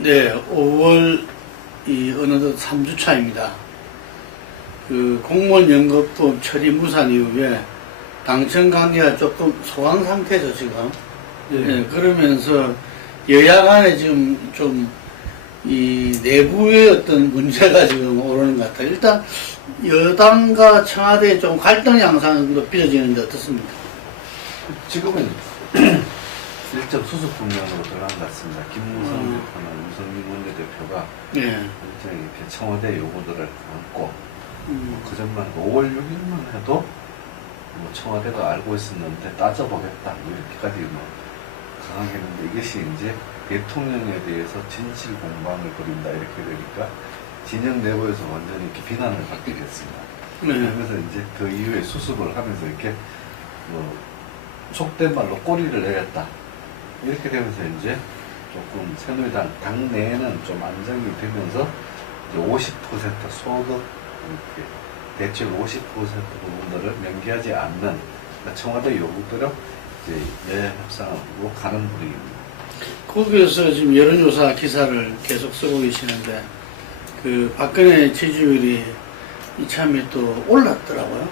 네, 5월 어느덧 3주차입니다. 그 공무원 연금법 처리 무산 이후에 당청 관계가 조금 소강 상태죠, 지금. 예. 네, 그러면서 여야 간에 지금 좀 이 내부의 어떤 문제가 지금 오르는 것 같아요. 일단 여당과 청와대에 좀 갈등 양상도 빚어지는데 어떻습니까? 지금은 일정 수습 국면으로 들어간 것 같습니다. 김무성 대표나 유승민 원내대표가 네. 일정 이렇게 청와대 요구들을 안고 그 전만 5월 6일만 해도 뭐 청와대가 알고 있었는데 따져보겠다 뭐 이렇게까지 뭐 강하게 했는데 이것이 이제 대통령에 대해서 진실 공방을 벌인다 이렇게 되니까 진영 내부에서 완전히 이렇게 비난을 받게 됐습니다. 네. 그래서 이제 그 이후에 수습을 하면서 이렇게 뭐 속된 말로 꼬리를 내렸다 이렇게 되면서 이제 조금 새누리당 당내에는 좀 안정이 되면서 이제 50% 소득 이렇게 대출 50% 부분들을 명기하지 않는 그러니까 청와대 요구대로 이제 여야 협상으로 가는 분위기입니다. 거기에서 지금 여론조사 기사를 계속 쓰고 계시는데 그 박근혜 지지율이 이참에 또 올랐더라고요.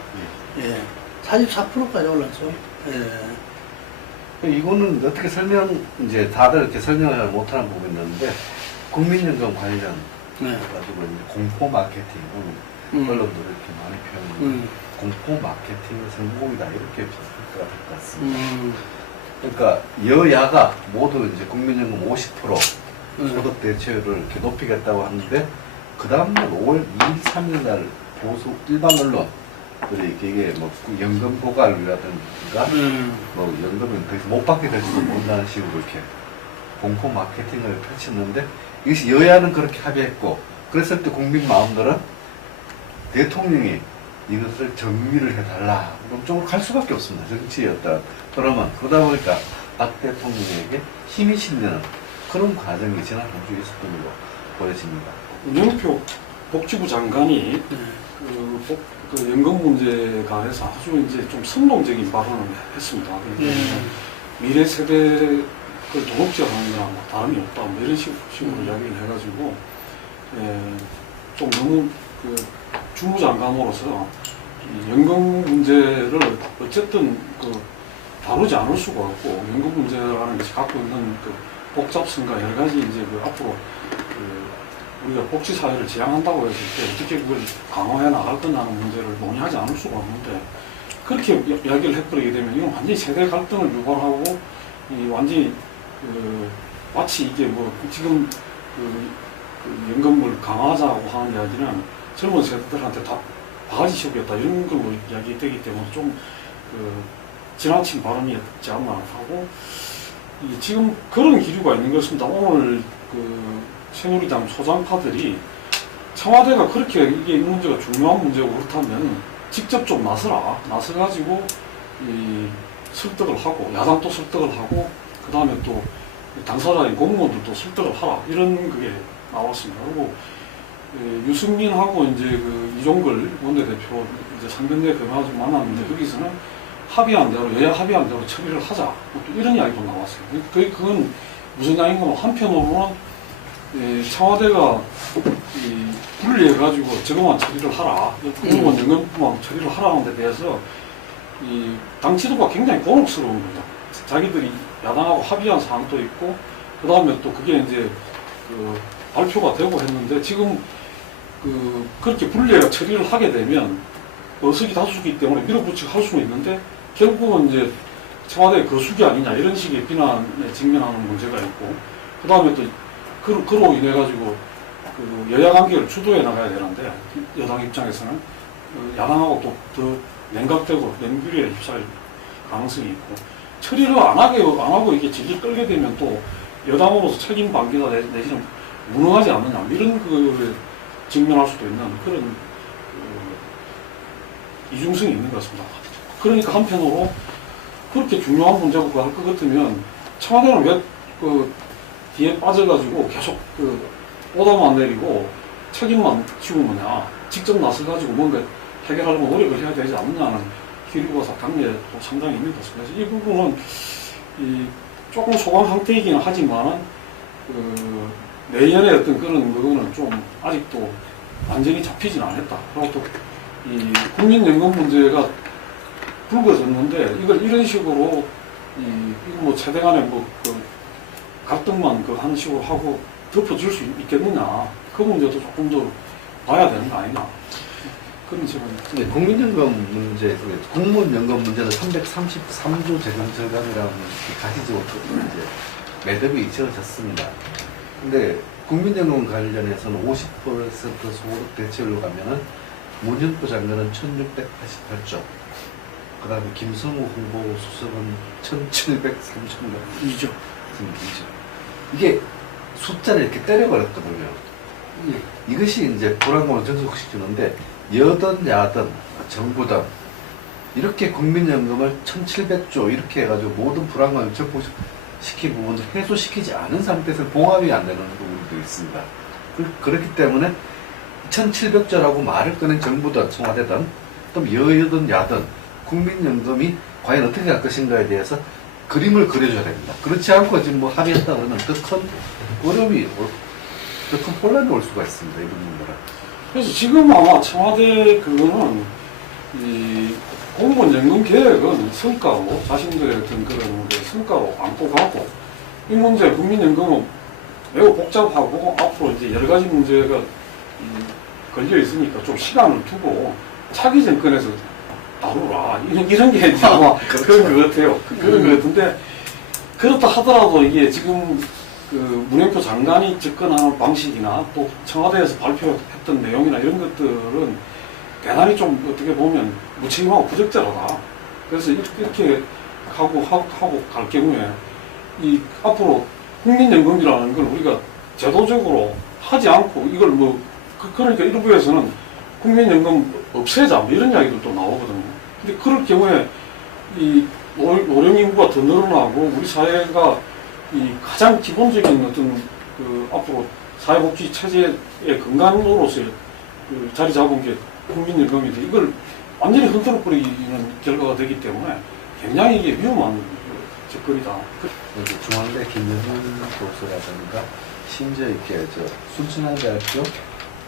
예, 44%까지 올랐죠. 예. 이거는 어떻게 이제 다들 이렇게 설명을 못하는 부분이 있는데 국민연금 관련 네. 가지고 이제 공포 마케팅 언론도 이렇게 많이 표현하는 공포 마케팅의 성공이다 이렇게 평가가 될 것 같습니다. 그러니까 여야가 모두 이제 국민연금 50% 소득 대체율을 이렇게 높이겠다고 하는데 그 다음날 5월 2일, 3일 날 보수 일반 언론들이 이게 뭐 연금 고갈이라든가 뭐 연금을 더 이상 못 받게 될지도 모른다는 식으로 이렇게 공포 마케팅을 펼쳤는데 이것이 여야는 그렇게 합의했고 그랬을 때 국민 마음들은 대통령이 이것을 정리를 해달라 그런 쪽으로 갈 수밖에 없습니다. 정치였다. 그러다 보니까 박 대통령에게 힘이 실리는 그런 과정이 지난 한 주에 있었던 걸로 보여집니다. 윤영표 복지부 장관이 그 연금 문제에 관해서 아주 이제 좀 선동적인 발언을 했습니다. 미래 세대를 도둑질하는 거나 뭐 다름이 없다. 뭐 이런 식으로 이야기를 해가지고 좀 너무 그 주무장관으로서 이 연금 문제를 어쨌든 다루지 않을 수가 없고 연금 문제라는 것이 갖고 있는 그 복잡성과 여러 가지 이제 앞으로 우리가 복지 사회를 지향한다고 했을 때 어떻게 그걸 강화해 나갈 거냐는 문제를 논의하지 않을 수가 없는데 그렇게 이야기를 해버리게 되면 이건 완전히 세대 갈등을 유발하고 완전히 마치 이게 뭐 지금 연금을 강화하자고 하는 이야기는 젊은 세대들한테 다 바가지 씌우겠다 이런 걸로 이야기되기 때문에 좀 지나친 발언이었지 않나 하고 지금 그런 기류가 있는 것 같습니다. 오늘 새누리당 소장파들이 청와대가 그렇게 이게 문제가 중요한 문제고 그렇다면 직접 좀 나서가지고 설득을 하고 야당도 설득을 하고 그 다음에 또 당사자인 공무원들도 설득을 하라 이런 그게 나왔습니다. 그리고 유승민하고 이제 이종걸 원내대표 이제 상견례 금화가지고 만났는데 거기서는 합의한 대로 여야 합의한 대로 처리를 하자 또 이런 이야기도 나왔어요. 그건 무슨 이야기인가 한편으로는 청와대가 분리해가지고 저것만 처리를 하라 공무원 연금만 처리를 하라는 데 대해서 당 지도가 굉장히 곤혹스러운 겁니다. 자기들이 야당하고 합의한 사항도 있고 그 다음에 또 그게 이제 발표가 되고 했는데 지금 그렇게 분리해 처리를 하게 되면 어석이 다수기 때문에 밀어붙이고 할 수는 있는데 결국은 이제 청와대의 거수기 아니냐 이런 식의 비난에 직면하는 문제가 있고 그 다음에 또 그로 인해 가지고 여야 관계를 주도해 나가야 되는데 여당 입장에서는 야당하고 또 더 냉각되고 냉규리에 휩싸일 가능성이 있고 처리를 안 하고 이게 질질 끌게 되면 또 여당으로서 책임 방기다 내지는 무능하지 않느냐 이런 거에 직면할 수도 있는 그런 이중성이 있는 것 같습니다. 그러니까 한편으로 그렇게 중요한 문제고 할 것 같으면 청와대는 왜 뒤에 빠져가지고 계속 오다만 내리고 책임만 지우느냐 직접 나서가지고 뭔가 해결하려면 노력을 해야 되지 않느냐는 기류가 당내에 상당히 있는 것 같습니다. 그래서 이 부분은 조금 소강 상태이기는 하지만은 내연의 어떤 그런 거는 좀 아직도 완전히 잡히진 않았다. 그리고 또 이 국민연금 문제가 불거졌는데 이걸 이런 식으로 이거 뭐 세대 간에 그 갈등만 하는 식으로 하고 덮어줄 수 있겠느냐. 그 문제도 조금 더 봐야 되는 거 아니냐. 그런 지금. 근데 국민연금 문제, 공무원연금 문제는 333조 재정 절감이라는 가시적으로 이제 매듭이 지어졌습니다. 근데 국민연금 관련해서는 50% 소득 대체율로 가면은 문현부 장관은 1688조, 그 다음에 김성우 홍보수석은 1703조인가? 2조. 이게 숫자를 이렇게 때려버렸거든요. 이것이 이제 불안감을 전속시키는데, 여든 야든 정부든 이렇게 국민연금을 1700조 이렇게 해가지고 모든 불안감을 전폭시킨 부분을 해소시키지 않은 상태에서 봉합이 안 되는 부분도 있습니다. 그렇기 때문에 1700조라고 말을 꺼낸 정부든 청와대든 또 여든 야든 국민연금이 과연 어떻게 할 것인가에 대해서 그림을 그려줘야 됩니다. 그렇지 않고 지금 뭐 합의했다 그러면 더 큰 어려움이, 더 큰 혼란이 올 수가 있습니다. 이런 문제라. 그래서 지금 아마 청와대 그거는 이 공무원 연금 계획은 성과로 자신들의 어떤 그런 성과로 안고 가고, 이 문제 국민연금은 매우 복잡하고 앞으로 이제 여러 가지 문제가 걸려 있으니까 좀 시간을 두고 차기 정권에서 다루라, 이런 게 이제 아마 그런 것 같아요. 그런 것 같은데, 그렇다 하더라도 이게 지금 그 문현표 장관이 접근하는 방식이나 또 청와대에서 발표했던 내용이나 이런 것들은 대단히 좀 어떻게 보면 무책임하고 부적절하다. 그래서 이렇게 하고 갈 경우에 이 앞으로 국민연금이라는 걸 우리가 제도적으로 하지 않고 이걸 뭐 그러니까 일부에서는 국민연금 없애자 뭐 이런 이야기들도 나오거든요. 근데 그럴 경우에 이 노령 인구가 더 늘어나고 우리 사회가 이 가장 기본적인 어떤 그 앞으로 사회복지 체제의 근간으로서의 그 자리 잡은 게 국민연금인데 이걸 완전히 흔들어 버리는 결과가 되기 때문에 굉장히 이게 위험한 접근이다. 중앙대 김영훈 교수라든가 심지어 이렇게 순천향대학교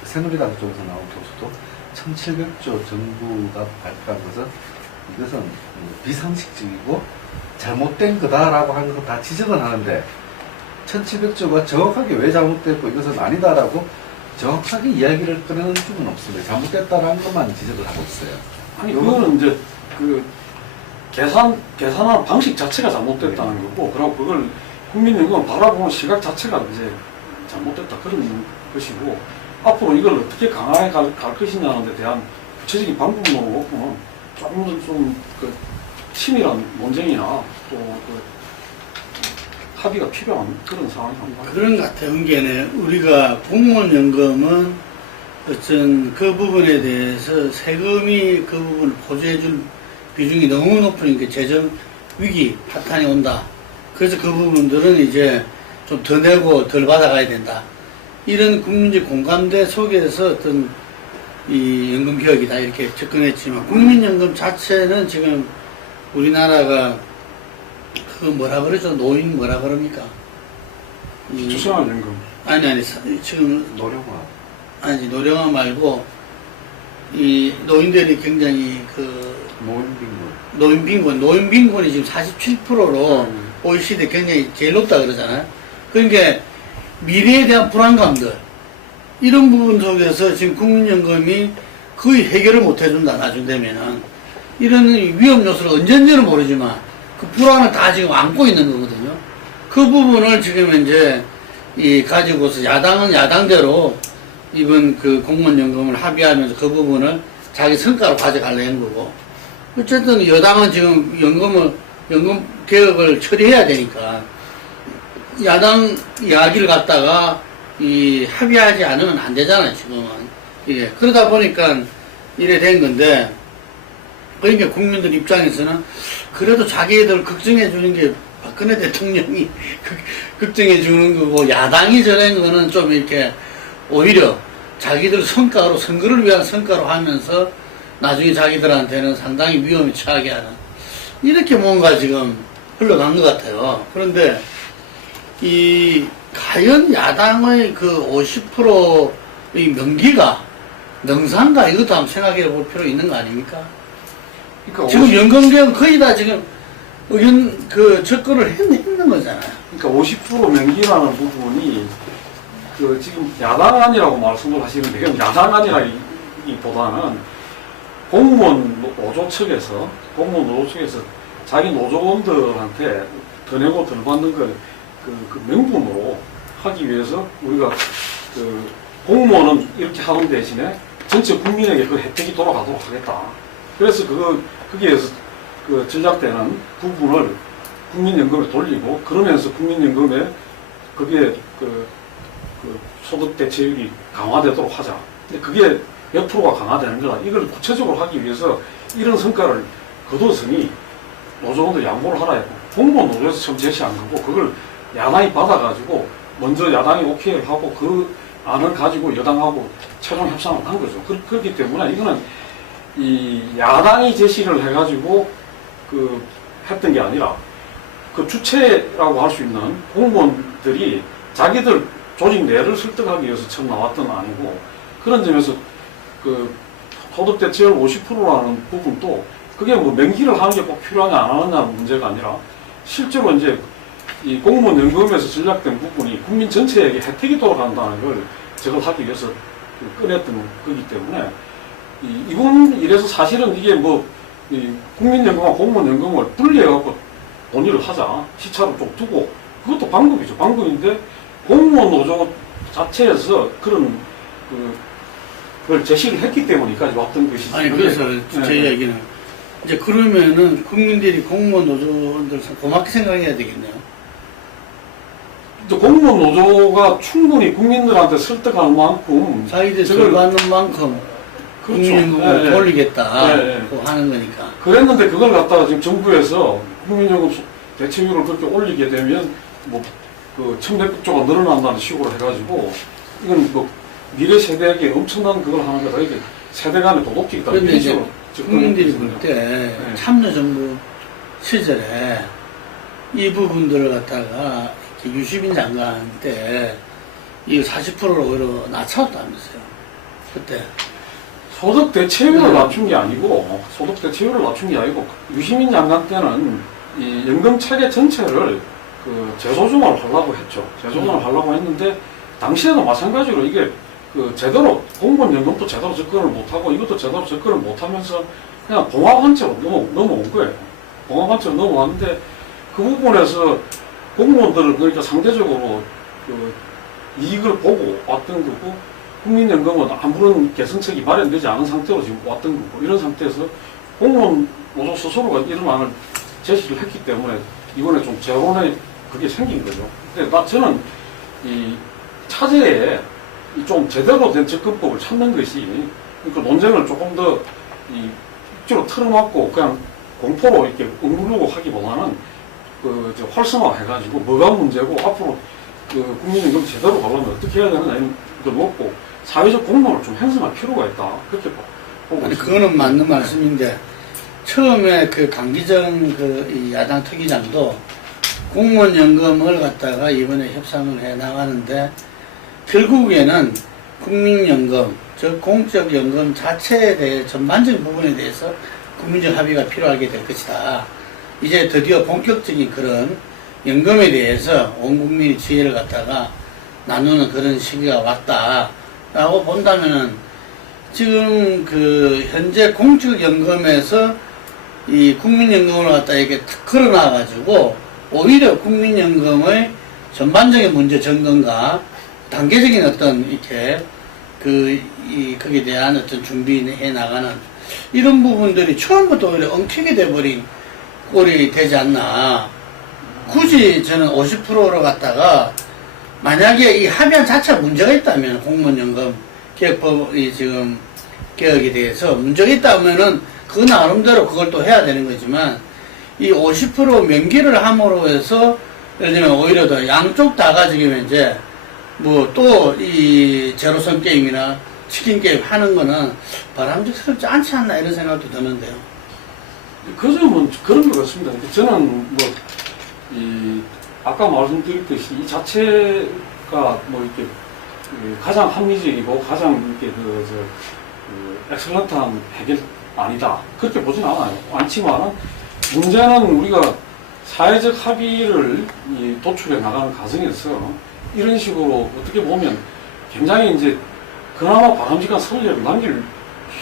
새누리당 쪽에서 나온 교수도 1700조 정부가 발표한 것은 이것은 비상식적이고 잘못된 거다라고 하는 거 다 지적은 하는데 1700조가 정확하게 왜 잘못됐고 이것은 아니다라고 정확하게 이야기를 꺼내는 쪽은 없습니다. 잘못됐다라는 것만 지적을 하고 있어요. 아니 그거는 이제 그 계산하는 방식 자체가 잘못됐다는 거고, 그리고 그걸 국민연금 바라보는 시각 자체가 이제 잘못됐다 그런 것이고, 앞으로 이걸 어떻게 강화해 갈 것이냐는 데 대한 구체적인 방법론을 놓고는 조금 좀그 치밀한 논쟁이나 또 그 합의가 필요한 그런 상황이 한번 그런 것 같아요. 은계는 우리가 공무원연금은 어떤 그 부분에 대해서 세금이 그 부분을 보조해줄 비중이 너무 높으니까 재정 위기 파탄이 온다. 그래서 그 부분들은 이제 좀 더 내고 덜 받아가야 된다. 이런 국민적 공감대 속에서 어떤 이 연금 개혁이다 이렇게 접근했지만, 국민연금 자체는 지금 우리나라가 그 뭐라 그러죠? 노인 뭐라 그럽니까? 추생활연금. 아니 지금 노령화. 아니 노령화 말고 이 노인들이 굉장히 그 노인빈곤이 지금 47%로 OECD 굉장히 제일 높다 그러잖아요. 그러니까 미래에 대한 불안감들, 이런 부분 속에서 지금 국민연금이 거의 해결을 못 해준다, 나중 되면은. 이런 위험 요소를 언젠지는 모르지만 그 불안을 다 지금 안고 있는 거거든요. 그 부분을 지금 이제 가지고서 야당은 야당대로 이번 그 공무원연금을 합의하면서 그 부분을 자기 성과로 가져가려는 거고, 어쨌든 여당은 지금 연금 개혁을 처리해야 되니까 야당 이야기를 갖다가 합의하지 않으면 안 되잖아요, 지금은. 이게. 그러다 보니까 이래 된 건데, 그러니까 국민들 입장에서는 그래도 자기들 걱정해 주는 게 박근혜 대통령이 걱정해 주는 거고, 야당이 저런 거는 좀 이렇게 오히려 자기들 성과로, 선거를 위한 성과로 하면서 나중에 자기들한테는 상당히 위험에 처하게 하는, 이렇게 뭔가 지금 흘러간 것 같아요. 그런데 과연 야당의 그 50%의 명기가 능사인가 이것도 한번 생각해 볼 필요 있는 거 아닙니까? 그러니까 지금 연금개혁은 거의 다 지금 의견 그 접근을 했는 거잖아요. 그러니까 50% 명기라는 부분이 그 지금 야당안이라고 말씀을 하시는데 그냥 야당안이라기보다는 공무원 노조 측에서 자기 노조원들한테 더 내고 덜 받는 걸 그 명분으로 하기 위해서 우리가 그 공무원은 이렇게 하는 대신에 전체 국민에게 그 혜택이 돌아가도록 하겠다. 그래서 거기에서 그 전략되는 부분을 국민연금에 돌리고 그러면서 국민연금에 그게 그 소득 대체율이 강화되도록 하자. 근데 그게 몇 프로가 강화되는 거다. 이걸 구체적으로 하기 위해서 이런 성과를 거뒀으니 노조원들 양보를 하라 했고 공무원 노조에서 처음 제시한 거고 그걸 야당이 받아가지고 먼저 야당이 오케이를 하고 그 안을 가지고 여당하고 최종 협상을 한 거죠. 그렇기 때문에 이거는 이 야당이 제시를 해가지고 그 했던 게 아니라 그 주체라고 할 수 있는 공무원들이 자기들 조직 내를 설득하기 위해서 처음 나왔던 아니고 그런 점에서 그 소득 대체율 50%라는 부분도 그게 뭐 명기를 하는 게 꼭 필요하냐 안 하느냐는 문제가 아니라 실제로 이제 이 공무원 연금에서 전략된 부분이 국민 전체에게 혜택이 돌아간다는 걸 저걸 하기 위해서 꺼냈던 거기 때문에 이건 이래서 사실은 이게 뭐 국민연금과 공무원연금을 분리해갖고 논의를 하자 시차를 좀 두고 그것도 방법이죠. 방법인데 공무원 노조 자체에서 그런 그걸 제시를 했기 때문에 여기까지 왔던 것이지. 아니 그래서 제 이야기는 이제 그러면은 국민들이 공무원 노조원들 고맙게 생각해야 되겠네요. 공무원 노조가 충분히 국민들한테 설득할 만큼 자기들 덜 받는 만큼 그렇죠. 국민연금을 돌리겠다 네. 하는 거니까. 그랬는데 그걸 갖다가 지금 정부에서 국민연금 대체율을 그렇게 올리게 되면 뭐 그 1,100조가 늘어난다는 식으로 해가지고 이건 뭐 미래 세대에게 엄청난 그걸 하는 거다. 이게 세대 간의 도덕적이다. 그런데 이제 국민들이 볼 때 참여정부 시절에 이 부분들을 갖다가 유시민 장관 때 이 40%로 오히려 낮췄다면서요. 그때. 소득 대체율을 낮춘 게 아니고 유시민 장관 때는 이 연금 체계 전체를 그 재조정을 하려고 했죠. 재조정을 하려고 했는데 당시에도 마찬가지로 이게 그 제대로 공무원 연금도 제대로 접근을 못하고 이것도 제대로 접근을 못하면서 그냥 봉합한 채로 넘어온 거예요. 봉합한 채로 넘어왔는데 그 부분에서 공무원들은 그러니까 상대적으로 그 이익을 보고 왔던 거고 국민연금은 아무런 개선책이 마련되지 않은 상태로 지금 왔던 거고 이런 상태에서 공무원 노조 스스로가 이런 안을 제시를 했기 때문에 이번에 좀 재론에 그게 생긴 거죠. 근데 저는 이 차제에 좀 제대로 된 접근법을 찾는 것이 그러니까 논쟁을 조금 더 입지로 틀어막고 그냥 공포로 이렇게 응부르고 하기보다는 그 활성화해가지고 뭐가 문제고 앞으로 그 국민연금 제대로 가려면 어떻게 해야 되느냐 이런 걸 먹고 사회적 공론을 좀 형성할 필요가 있다 그렇게 보고 아니 있습니다. 그거는 맞는 말씀인데 처음에 그 강기정 이 야당 특위장도 공무원 연금을 갖다가 이번에 협상을 해 나가는데 결국에는 국민연금, 즉 공적 연금 자체에 대해 전반적인 부분에 대해서 국민적 합의가 필요하게 될 것이다. 이제 드디어 본격적인 그런 연금에 대해서 온 국민이 지혜를 갖다가 나누는 그런 시기가 왔다라고 본다면은 지금 그 현재 공적 연금에서 이 국민연금을 갖다 이렇게 걸어놔가지고 오히려 국민연금의 전반적인 문제 점검과 단계적인 어떤 이렇게 거기에 대한 어떤 준비해 나가는 이런 부분들이 처음부터 오히려 엉키게 돼버린 꼴이 되지 않나. 굳이 저는 50%로 갖다가 만약에 이 합의안 자체가 문제가 있다면 공무원연금 개혁법이 지금 개혁에 대해서 문제가 있다면은 그 나름대로 그걸 또 해야 되는 거지만 이 50% 명기를 함으로 해서 예를 들면 오히려 더 양쪽 다가 지금 이제 뭐 또 이 제로섬 게임이나 치킨 게임 하는 거는 바람직스럽지 않지 않나 이런 생각도 드는데요. 그 점은 그런 것 같습니다. 저는 뭐 아까 말씀드렸듯이 이 자체가 뭐 이렇게 가장 합리적이고 가장 이렇게 엑셀런트한 해결 아니다. 그렇게 보진 않아요. 않지만 문제는 우리가 사회적 합의를 도출해 나가는 과정에서 이런 식으로 어떻게 보면 굉장히 이제 그나마 바람직한 선례를 남길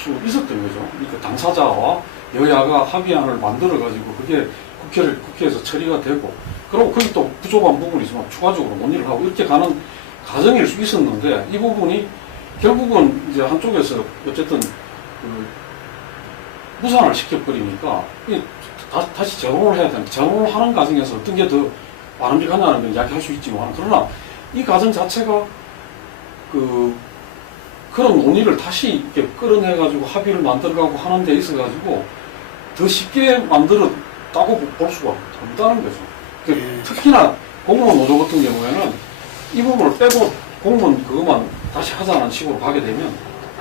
수 있었던 거죠. 그러니까 당사자와 여야가 합의안을 만들어가지고 그게 국회에서 처리가 되고, 그리고 거기 또 부족한 부분이 있지만 추가적으로 논의를 하고 이렇게 가는 과정일 수 있었는데, 이 부분이 결국은 이제 한쪽에서 어쨌든 무산을 시켜버리니까 다시 재논을 해야 되는데, 재논을 하는 과정에서 어떤 게 더 바람직하냐는 걸 이야기할 수 있지만, 그러나 이 과정 자체가 그런 논의를 다시 이렇게 끌어내가지고 합의를 만들어가고 하는 데 있어가지고 더 쉽게 만들었다고 볼 수가 없다는 거죠. 특히나 공무원 노조 같은 경우에는 이 부분을 빼고 공무원 그것만 다시 하자는 식으로 가게 되면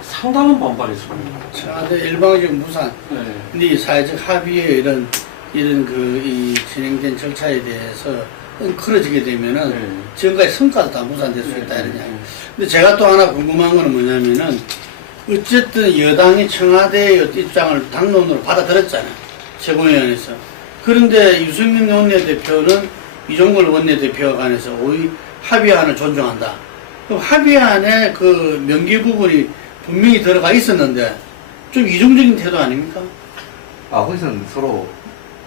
상당한 반발이 있습니다. 청와대 일방적 무산. 네. 근데 이 사회적 합의의 이런 이 진행된 절차에 대해서 엉클어지게 되면은 네. 지금까지 성과도 다 무산될 수 있다 이런 네. 이야기. 근데 제가 또 하나 궁금한 거는 뭐냐면은 어쨌든 여당이 청와대의 입장을 당론으로 받아들였잖아요. 최고위원회에서. 그런데 유승민 원내대표는 이종걸 원내대표와 관해서 오히 합의안을 존중한다. 그럼 합의안에 그 명기 부분이 분명히 들어가 있었는데 좀 이중적인 태도 아닙니까? 거기서는 서로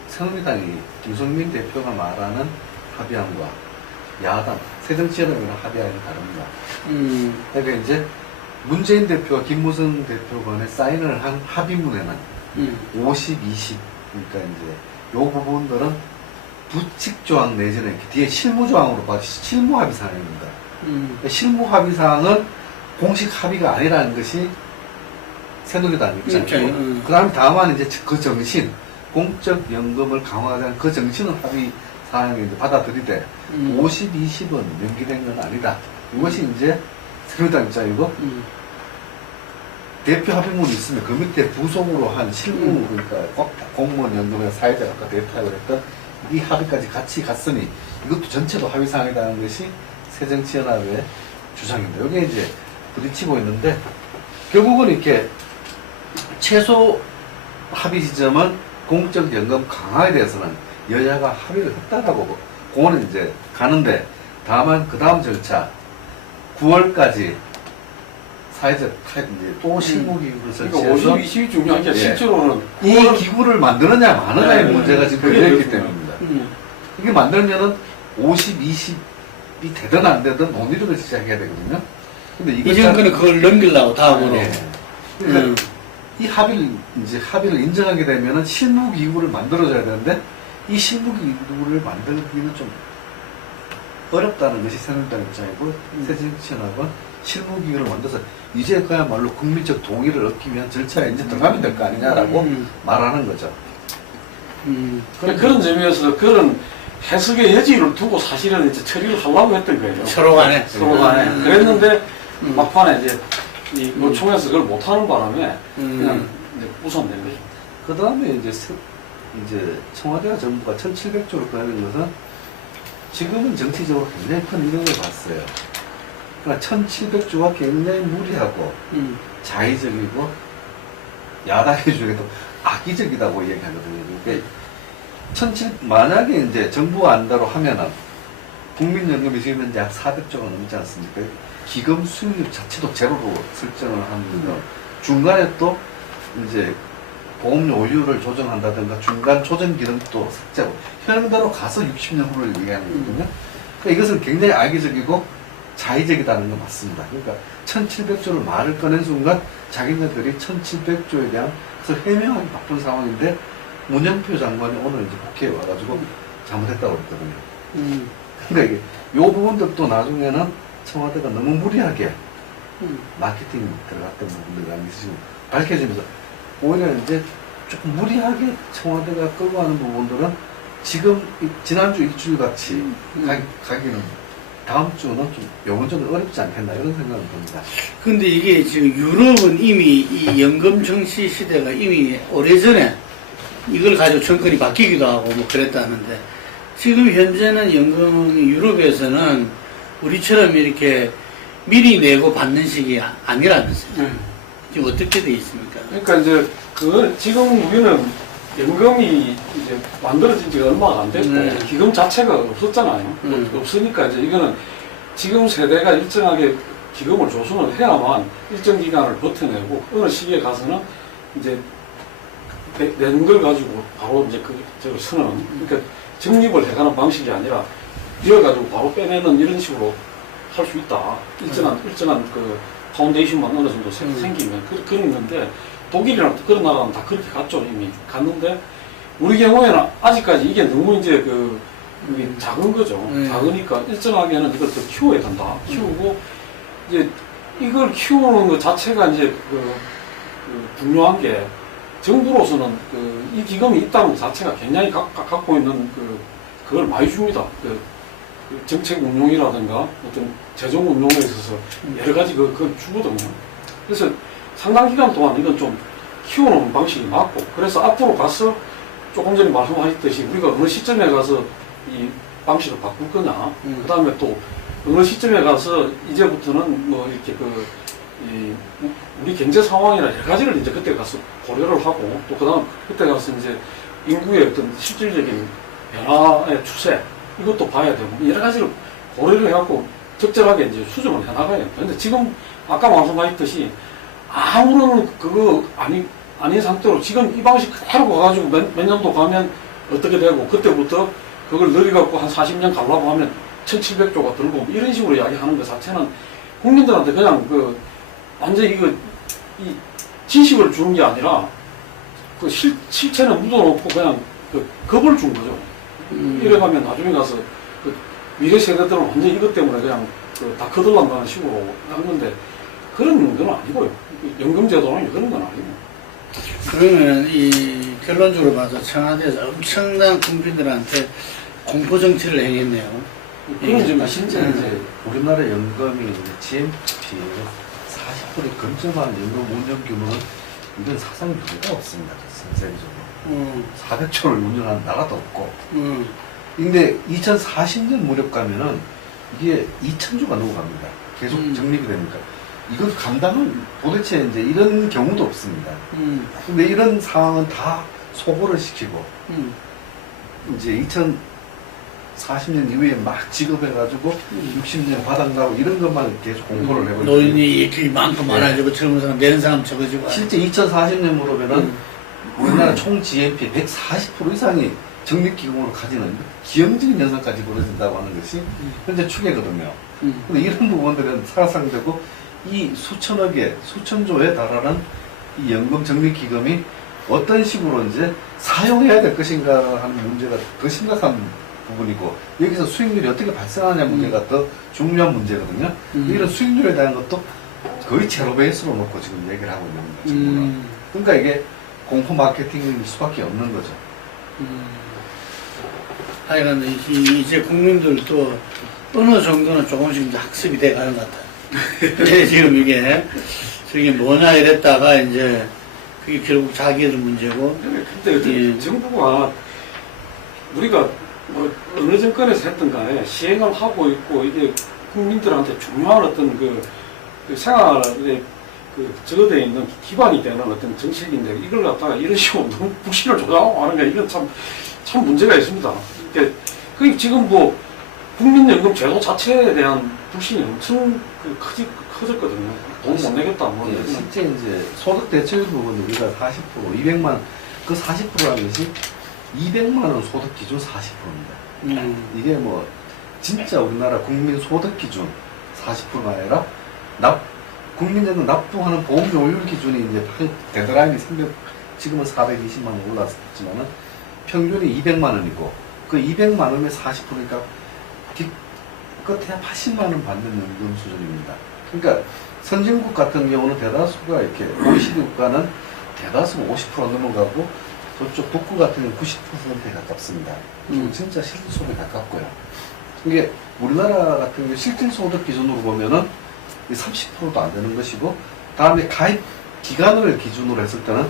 새누리당이 김성민 대표가 말하는 합의안과 야당, 새정치연합이랑 합의안이 다릅니다. 그러니까 이제 문재인 대표와 김무성 대표 간에 사인을 한 합의문에는 50, 20, 그러니까 이제 요 부분들은 부칙조항 내지는 뒤에 실무조항으로 봐도 실무 합의사항입니다. 실무 합의사항은 공식 합의가 아니라는 것이 새누리당 입장이고, 그 다음은 이제 그 정신, 공적 연금을 강화하자는 그 정신은 합의 사항에 이제 받아들이되 50, 20은 명기된 건 아니다. 이것이 이제 새누리당 입장이고, 대표 합의문이 있으면 그 밑에 부속으로 한 실무, 그러니까 공무원 연금이나 사회자가 아까 대표하고 했던 이 합의까지 같이 갔으니 이것도 전체도 합의 사항이라는 것이 새정치연합의 주장입니다. 여기에 이제 부딪히고 있는데, 결국은 이렇게 최소 합의 지점은 공적 연금 강화에 대해서는 여야가 합의를 했다라고 공원은 이제 가는데, 다만 그 다음 절차 9월까지 사회적 이제 또 실무기구를 그러니까 설치해서 50, 20이 중요한 게 실제로는 이 기구를 만드느냐 마느냐의 문제가 지금 걸려있기 때문입니다. 이게 만들면은 50, 20이 되든 안 되든 논의를 시작해야 되거든요. 근데 이 정권은 그걸 넘기려고 다음으로. 그러니까 이 합의를 인정하게 되면은 실무기구를 만들어줘야 되는데, 이 실무기구를 만들기는 좀 어렵다는 것이 새누리당 입장이고, 새정치연합은 실무기구를 만들어서 이제 그야말로 국민적 동의를 얻기면 절차에 이제 들어가면 될 거 아니냐라고 말하는 거죠. 그런 점에서 그런 해석의 여지를 두고 사실은 이제 처리를 하려고 했던 거예요. 서로 간에. 그랬는데 막판에 이제 이 노총에서 그걸 못하는 바람에 그냥 이제 우선된 거죠. 그 다음에 이제 청와대와 정부가 1700조를 꺼내는 것은 지금은 정치적으로 굉장히 큰 이득을 봤어요. 그러나 1700조가 굉장히 무리하고 자의적이고 야당의 중에도 악의적이다고 얘기하거든요. 그러니까 만약에 이제 정부가 안다로 하면은 국민연금이 지금 현재 약 400조가 넘지 않습니까? 기금 수익률 자체도 제로로 설정을 합니다. 중간에 또 이제 보험료율을 조정한다든가 중간 조정 기능도 삭제하고 현행대로 가서 60년 후를 얘기하는 거거든요. 그러니까 이것은 굉장히 악의적이고 자의적이다는 건 맞습니다. 그러니까 1700조를 말을 꺼낸 순간 자기네들이 1700조에 대한 것을 해명하기 바쁜 상황인데, 문영표 장관이 오늘 이제 국회에 와가지고 잘못했다고 그랬거든요. 그러니까 이게 요 부분들도 나중에는 청와대가 너무 무리하게 마케팅이 들어갔던 부분들이 지금 밝혀지면서 오히려 이제 조금 무리하게 청와대가 끌고 가는 부분들은 지금 지난주 일주일 같이 가기는 다음 주는 좀 요번주는 어렵지 않겠나 이런 생각을 듭니다. 근데 이게 지금 유럽은 이미 이 연금 정치 시대가 이미 오래전에 이걸 가지고 정권이 바뀌기도 하고 뭐 그랬다는데, 지금 현재는 연금이 유럽에서는 우리처럼 이렇게 미리 내고 받는 식이 아니라면서요. 네. 지금 어떻게 돼 있습니까? 그러니까 이제 그 지금 우리는 연금이 이제 만들어진 지가 얼마가 안 됐고 네. 기금 자체가 없었잖아요. 없으니까 이제 이거는 지금 세대가 일정하게 기금을 조성을 해야만 일정 기간을 버텨내고 어느 시기에 가서는 이제 낸 걸 가지고 바로 이제 저걸 쓰는 그러니까 적립을 해가는 방식이 아니라 이어가지고 바로 빼내는 이런 식으로 할 수 있다. 일정한 그 파운데이션만 어느 정도 생기면 그런 건데 독일이랑 그런 나라는 다 그렇게 갔죠. 이미 갔는데 우리 경우에는 아직까지 이게 너무 이제 이게 작은 거죠. 작으니까 일정하게는 이걸 더 키워야 된다. 키우고 이제 이걸 키우는 것 자체가 이제 중요한 게 정부로서는 이 기금이 있다는 것 자체가 굉장히 갖고 있는 그걸 많이 줍니다. 그 정책 운용이라든가 어떤 재정 운용에 있어서 여러 가지 그걸 주거든요. 그래서 상당 기간 동안 이건 좀 키우는 방식이 맞고 그래서 앞으로 가서 조금 전에 말씀하셨듯이 우리가 어느 시점에 가서 이 방식을 바꿀 거냐 그 다음에 또 어느 시점에 가서 이제부터는 뭐 이렇게 우리 경제 상황이나 여러 가지를 이제 그때 가서 고려를 하고 또 그 다음 그때 가서 이제 인구의 어떤 실질적인 변화의 추세 이것도 봐야 되고 여러 가지를 고려를 해갖고 적절하게 이제 수정을 해나가야 돼요. 근데 지금 아까 말씀하셨듯이 아무런 그거 아닌 상태로 지금 이 방식 그대로 가가지고 몇 년도 가면 어떻게 되고 그때부터 그걸 늘려갖고 한 40년 가려고 하면 1700조가 들고 이런 식으로 이야기하는 것 자체는 국민들한테 그냥 완전히 이 지식을 주는 게 아니라 실체는 묻어놓고 그냥 겁을 준 거죠. 이래가면 나중에 가서 미래 세대들은 완전히 이것 때문에 그냥 다 거들난다는 식으로 한 건데 그런 건 아니고요. 연금제도는 그런 건 아니고. 그러면 이 결론적으로 봐서 청와대에서 엄청난 국민들한테 공포 정치를 행했네요. 그런 점이 진짜 이제 우리나라 연금이 GNP 40%에 근접한 연금 운영 규모는 이건 사상 유례가 없습니다. 세계적으로. 400조를 운영하는 나라도 없고. 근데 2040년 무렵 가면은 이게 2000조가 넘어갑니다. 계속 적립이 되니까. 이걸 감당은 도대체 이제 이런 경우도 없습니다. 근데 이런 상황은 다 소거를 시키고, 이제 2040년 이후에 막 지급해가지고 60년 바닥나고 이런 것만 계속 공포를 해버리고. 노인이 이렇게 많고 많아지고 젊은 사람, 내는 사람 적어지고. 실제 2040년 무렵에는 우리나라 총 GNP 140% 이상이 적립기금으로 가지는 기형적인 현상까지 벌어진다고 하는 것이 현재 추계거든요. 근데 이런 부분들은 상상되고 이 수천억에 수천조에 달하는 이 연금 적립기금이 어떤 식으로 이제 사용해야 될 것인가 하는 문제가 더 심각한 부분이고 여기서 수익률이 어떻게 발생하냐 문제가 더 중요한 문제거든요. 이런 수익률에 대한 것도 거의 제로 베이스로 놓고 지금 얘기를 하고 있는 거죠. 지금은. 그러니까 이게 공포 마케팅일 수밖에 없는 거죠. 하여간 이제 국민들도 어느 정도는 조금씩 이제 학습이 돼 가는 것 같아요. 근데 지금 이게 저게 뭐냐 이랬다가 이제 그게 결국 자기들 문제고. 근데 정부가 우리가 뭐 어느 정권에서 했던 간에 시행을 하고 있고 이게 국민들한테 중요한 어떤 그 생활에 적어되어 있는 기반이 되는 어떤 정책인데 이걸 갖다가 이런 식으로 너무 불신을 조장하고 하는 게 이건 참 문제가 있습니다. 그게 지금 뭐 국민연금 제도 자체에 대한 불신이 엄청 커졌거든요. 돈 못 내겠다. 뭐. 예, 실제 이제 소득 대체율 부분 우리가 40%, 200만, 그 40%라는 것이 200만원 소득 기준 40%입니다. 이게 뭐, 진짜 우리나라 국민 소득 기준 40%가 아니라, 국민연금 납부하는 보험료율 기준이 이제 데드라인이 지금은 420만원 올랐지만은, 평균이 200만원이고, 그 200만원의 40%니까, 끝에 80만원 받는 연금 수준입니다. 그러니까 선진국 같은 경우는 대다수가 이렇게 OECD 국가는 대다수가 50% 넘어가고 저쪽 북구 같은 경우는 90%에 가깝습니다. 진짜 실질소득에 가깝고요. 이게 우리나라 같은 경우 실질소득 기준으로 보면은 30%도 안 되는 것이고 다음에 가입 기간을 기준으로 했을 때는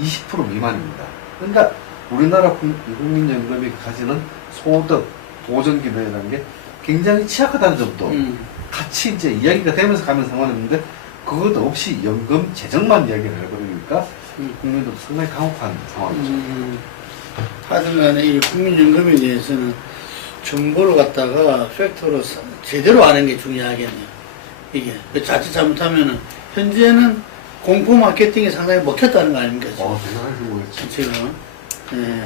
20% 미만입니다. 그러니까 우리나라 국민연금이 가지는 소득, 보전기능이라는 게 굉장히 취약하다는 점도 같이 이제 이야기가 되면서 가면 상관없는데 그것도 없이 연금 재정만 이야기를 해버리니까 국민들도 상당히 가혹한 상황이죠. 하여튼 간에 이 국민연금에 대해서는 정보를 갖다가 팩트로 제대로 아는 게 중요하겠네요. 이게 자칫 잘못하면은 현재는 공포 마케팅이 상당히 먹혔다는 거 아닙니까? 대단하게 보였죠. 지금. 예.